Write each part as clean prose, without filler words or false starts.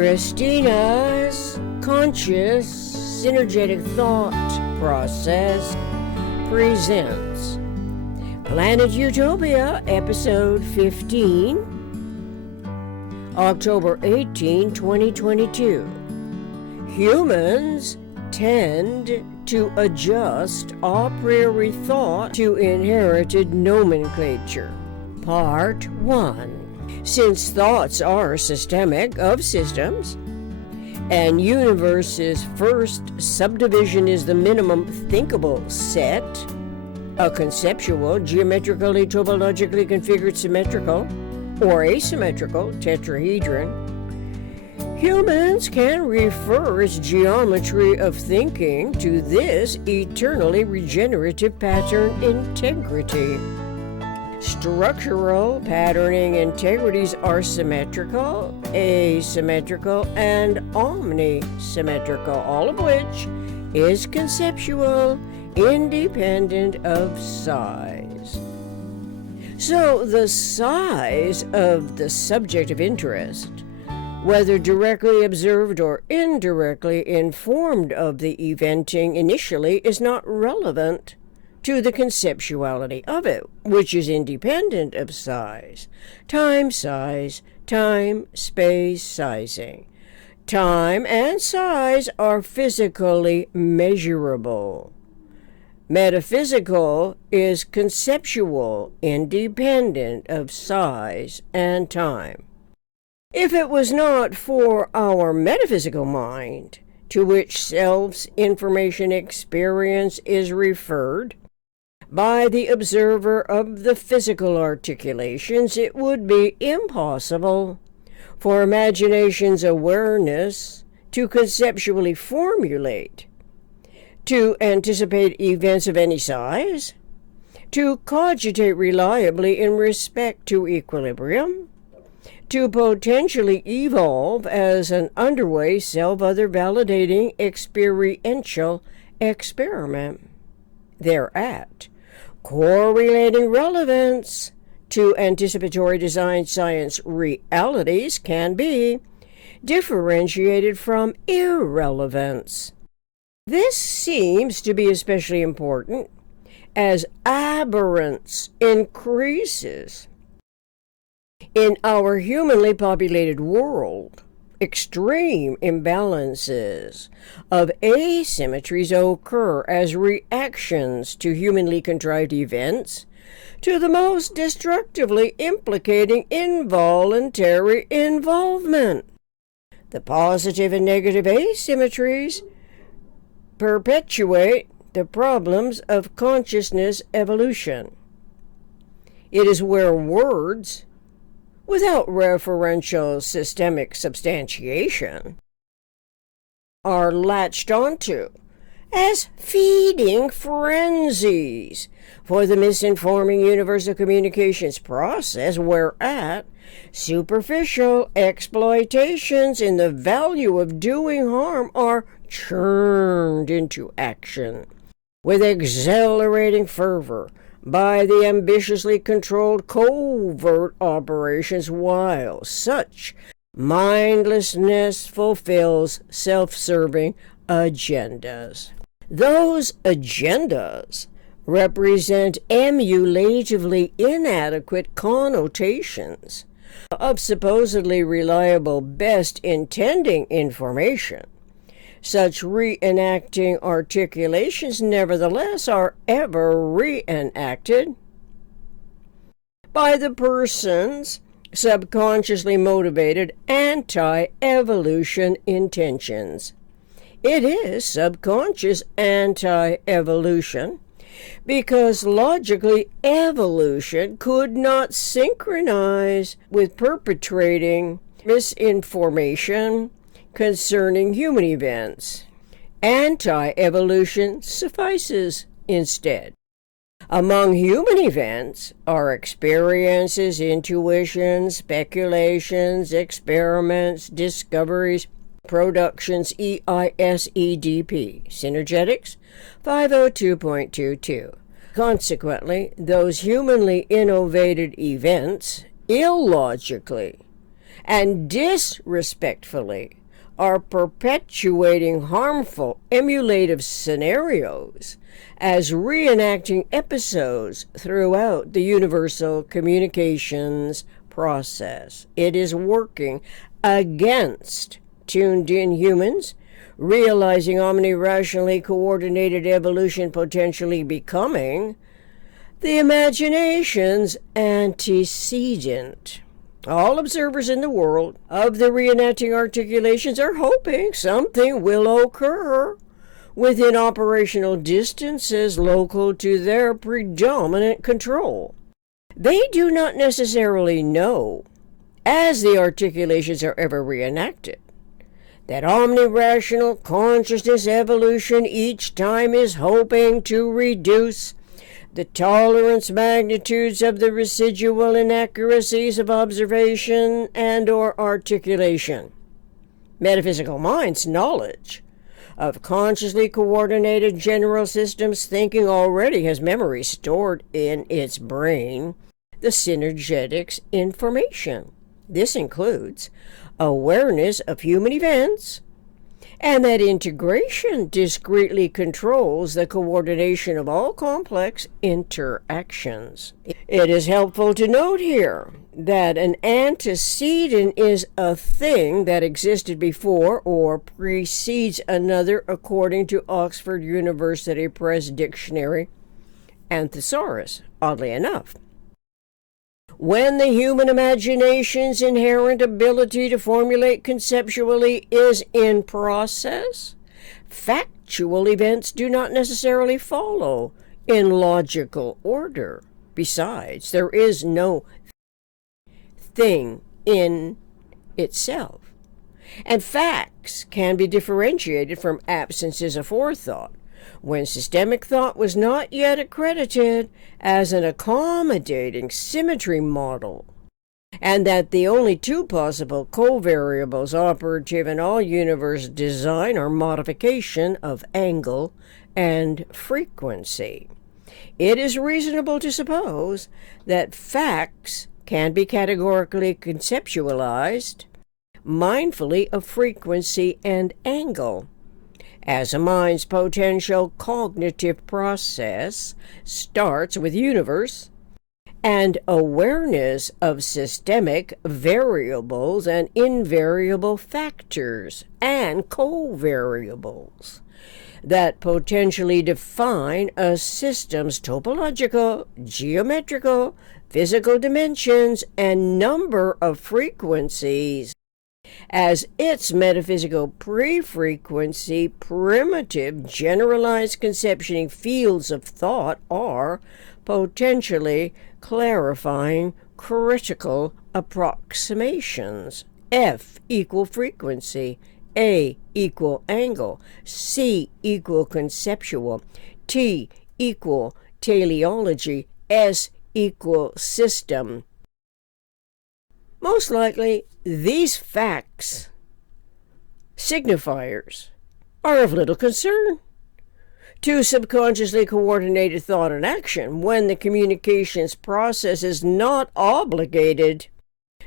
Christina's conscious, synergetic thought process presents Planet Utopia, Episode 15, October 18, 2022. Humans tend to adjust a priori thought to inherited nomenclature. Part 1. Since thoughts are systemic of systems, and universe's first subdivision is the minimum thinkable set, a conceptual, geometrically, topologically configured symmetrical or asymmetrical tetrahedron, humans can refer as geometry of thinking to this eternally regenerative pattern integrity. Structural patterning integrities are symmetrical, asymmetrical, and omnisymmetrical, all of which is conceptual, independent of size. So the size of the subject of interest, whether directly observed or indirectly informed of the eventing initially, is not relevant to the conceptuality of it, which is independent of size. Time space sizing. Time and size are physically measurable. Metaphysical is conceptual, independent of size and time. If it was not for our metaphysical mind, to which self's information experience is referred, by the observer of the physical articulations, it would be impossible for imagination's awareness to conceptually formulate, to anticipate events of any size, to cogitate reliably in respect to equilibrium, to potentially evolve as an underway self-other validating experiential experiment. Thereat, correlating relevance to anticipatory design science realities can be differentiated from irrelevance. This seems to be especially important as aberrance increases. In our humanly populated world, extreme imbalances of asymmetries occur as reactions to humanly contrived events, to the most destructively implicating involuntary involvement. The positive and negative asymmetries perpetuate the problems of consciousness evolution. It is where words, without referential systemic substantiation, are latched onto as feeding frenzies for the misinforming universal communications process, whereat superficial exploitations in the value of doing harm are churned into action with exhilarating fervor by the ambitiously controlled covert operations, while such mindlessness fulfills self-serving agendas. Those agendas represent emulatively inadequate connotations of supposedly reliable best-intending information. Such reenacting articulations, nevertheless, are ever reenacted by the person's subconsciously motivated anti-evolution intentions. It is subconscious anti-evolution because logically evolution could not synchronize with perpetrating misinformation concerning human events. Anti-evolution suffices instead. Among human events are experiences, intuitions, speculations, experiments, discoveries, productions, EISEDP, synergetics 502.22. Consequently, those humanly innovated events illogically and disrespectfully are perpetuating harmful emulative scenarios as reenacting episodes throughout the universal communications process. It is working against tuned-in humans, realizing omni-rationally coordinated evolution potentially becoming the imagination's antecedent. All observers in the world of the reenacting articulations are hoping something will occur within operational distances local to their predominant control. They do not necessarily know, as the articulations are ever reenacted, that omni-rational consciousness evolution each time is hoping to reduce the tolerance magnitudes of the residual inaccuracies of observation and or articulation. Metaphysical mind's knowledge of consciously coordinated general systems thinking already has memory stored in its brain, the synergetics information. This includes awareness of human events, and that integration discretely controls the coordination of all complex interactions. It is helpful to note here that an antecedent is a thing that existed before or precedes another according to Oxford University Press Dictionary and Thesaurus, oddly enough. When the human imagination's inherent ability to formulate conceptually is in process, factual events do not necessarily follow in logical order. Besides, there is no thing in itself, and facts can be differentiated from absences of forethought when systemic thought was not yet accredited as an accommodating symmetry model, and that the only two possible covariables operative in all universe design are modification of angle and frequency. It is reasonable to suppose that facts can be categorically conceptualized mindfully of frequency and angle, as a mind's potential cognitive process starts with universe and awareness of systemic variables and invariable factors and covariables that potentially define a system's topological, geometrical, physical dimensions and number of frequencies, as its metaphysical pre-frequency primitive generalized conceptioning fields of thought are potentially clarifying critical approximations. F equal frequency, A equal angle, C equal conceptual, T equal teleology, S equal system. Most likely, these facts, signifiers, are of little concern to subconsciously coordinated thought and action when the communications process is not obligated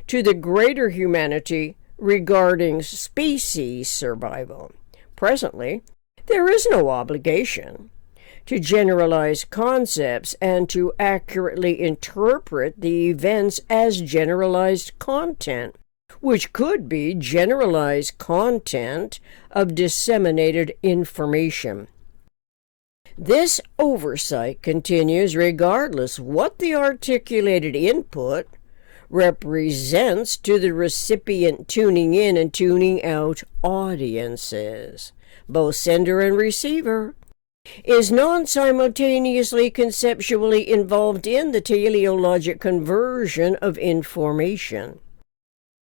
to the greater humanity regarding species survival. Presently, there is no obligation to generalize concepts and to accurately interpret the events as generalized content, which could be generalized content of disseminated information. This oversight continues regardless what the articulated input represents to the recipient tuning in and tuning out audiences. Both sender and receiver is non-simultaneously conceptually involved in the teleologic conversion of information.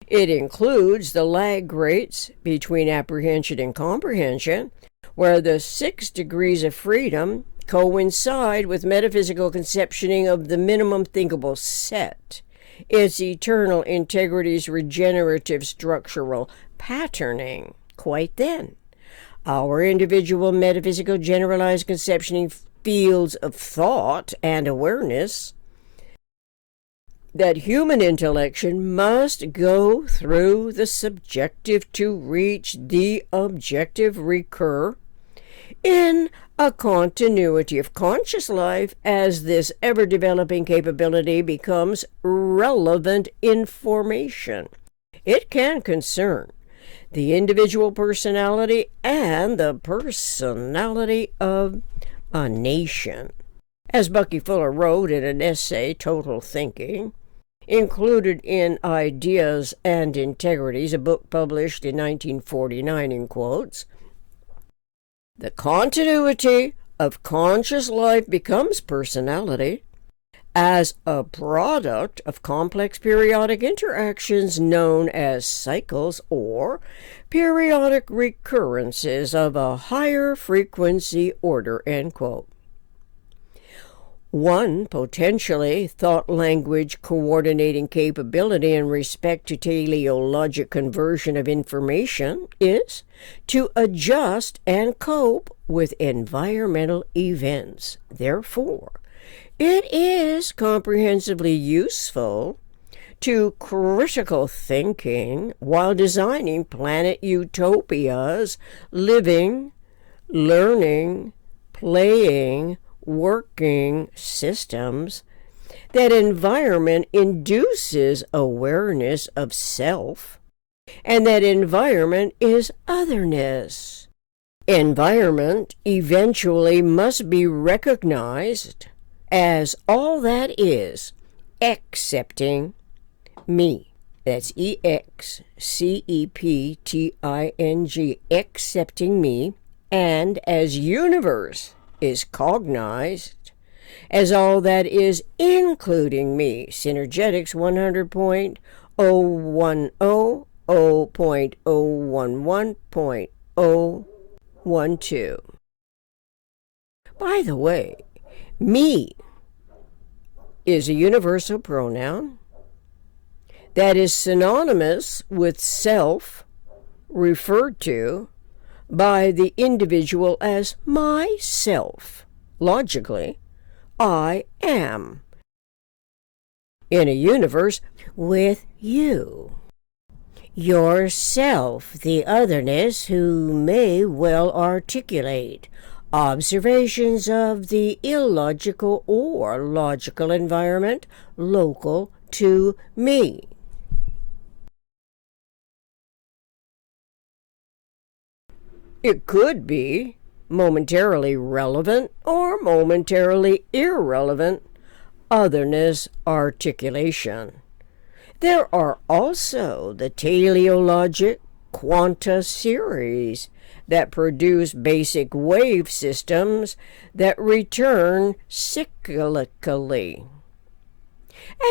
It includes the lag rates between apprehension and comprehension, where the 6 degrees of freedom coincide with metaphysical conceptioning of the minimum thinkable set, its eternal integrity's regenerative structural patterning. Quite then, our individual metaphysical generalized conceptioning fields of thought and awareness that human intellection must go through the subjective to reach the objective recur in a continuity of conscious life as this ever-developing capability becomes relevant information. It can concern the individual personality and the personality of a nation. As Bucky Fuller wrote in an essay, Total Thinking, included in Ideas and Integrities, a book published in 1949, in quotes, the continuity of conscious life becomes personality as a product of complex periodic interactions known as cycles or periodic recurrences of a higher frequency order, end quote. One potentially thought-language coordinating capability in respect to teleologic conversion of information is to adjust and cope with environmental events. Therefore, it is comprehensively useful to critical thinking while designing planet utopias, living, learning, playing, working systems. That environment induces awareness of self, and that environment is otherness. Environment eventually must be recognized as all that is, accepting me. That's EXCEPTING, accepting me, and as universe is cognized as all that is including me. Synergetics 100.010.011.012. By the way, me is a universal pronoun that is synonymous with self, referred to by the individual as myself. Logically, I am in a universe with you. Yourself, the otherness who may well articulate observations of the illogical or logical environment local to me. It could be momentarily relevant or momentarily irrelevant otherness articulation. There are also the teleologic quanta series that produce basic wave systems that return cyclically.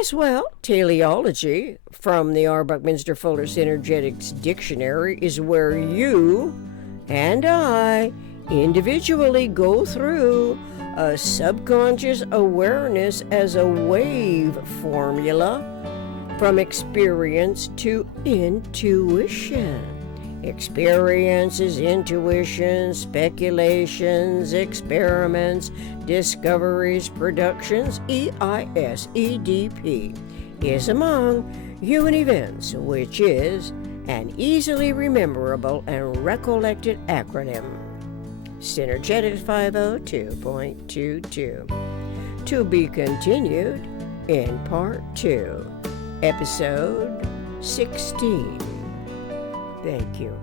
As well, teleology from the R. Buckminster Fuller Synergetics Dictionary is where you and I individually go through a subconscious awareness as a wave formula from experience to intuition. Experiences, intuitions, speculations, experiments, discoveries, productions, EISEDP is among human events, which is an easily rememberable and recollected acronym. Synergetics 502.22. To be continued in Part 2, Episode 16. Thank you.